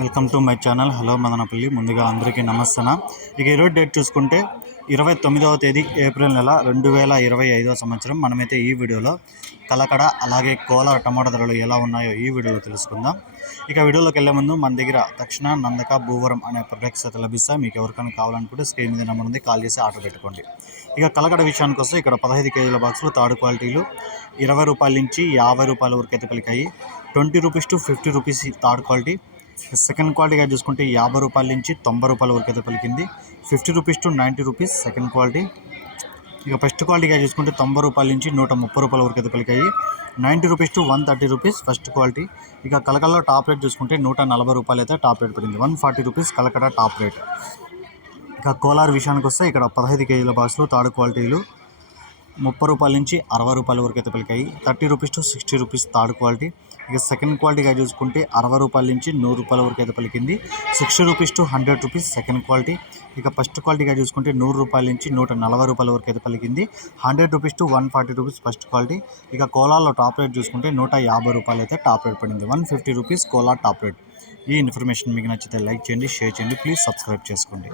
Welcome to my channel. Hello Madanapalle. ముందుగా అందరికీ నమస్తన ఇక ఈరోజు డేట్ చూసుకుంటే ఇరవై తొమ్మిదవ తేదీ ఏప్రిల్ నెల రెండు వేల ఇరవై ఐదవ సంవత్సరం. మనమైతే ఈ వీడియోలో కలకడ అలాగే కోలార్ టమాటా ధరలు ఎలా ఉన్నాయో ఈ వీడియోలో తెలుసుకుందాం. ఇక వీడియోలోకి వెళ్ళే ముందు మన దగ్గర తక్షణ నందక భూవరం అనే ప్రొడక్ట్స్ అయితే లభిస్తాయి మీకు ఎవరికైనా కావాలనుకుంటే స్క్రీన్ మీద నెంబర్ ఉంది కాల్ చేసి ఆర్డర్ పెట్టుకోండి. ఇక కలకడ విషయానికి వస్తే ఇక్కడ పదహైదు కేజీల బాక్సులు థర్డ్ క్వాలిటీలు ఇరవై రూపాయల నుంచి యాభై రూపాయల వరకు అయితే పలికాయి twenty rupees to fifty rupees third quality. Second క్వాలిటీగా చూసుకుంటే యాభై రూపాయల నుంచి తొంభై రూపాయల వరకు అయితే పలికింది. Fifty rupees to ninety rupees second quality. ఇక ఫస్ట్ క్వాలిటీగా చూసుకుంటే తొంభై రూపాయల నుంచి నూట ముప్పై రూపాయల వరకు అయితే పలికాయి. Ninety rupees to one thirty rupees first quality. ఇక కలకల్లో టాప్ రేట్ చూసుకుంటే నూట నలభై రూపాయలు అయితే టాప్ రేట్ పడింది. వన్ ఫార్టీ రూపీస్ కలకట టాప్ రేట్. ఇక కోలార్ విషయానికి వస్తే ఇక్కడ పదహైదు కేజీల బాక్స్లో థర్డ్ క్వాలిటీలు ముప్పై రూపాయల నుంచి అరవై రూపాయల వరకు అయితే పలికాయి. Thirty rupees to sixty rupees third quality. ఇక సెకండ్ క్వాలిటీగా చూసుకుంటే అరవై రూపాయల నుంచి నూరు రూపాయల వరకు అయితే పలికింది. Sixty rupees to hundred rupees second quality. ఇక ఫస్ట్ క్వాలిటీగా చూసుకుంటే నూరు రూపాయల నుంచి నూట నలభై రూపాయల వరకు అయితే పలికింది. Hundred rupees to one forty rupees first quality. ఇక కోలాలో టాప్ రేట్ చూసుకుంటే నూట యాభై రూపాయలు అయితే టాప్ రేట్ పడింది. One fifty rupees Kola top rate. ఈ ఇన్ఫర్మేషన్ మీకు నచ్చితే లైక్ చేయండి షేర్ చేయండి ప్లీజ్ సబ్స్క్రైబ్ చేసుకోండి.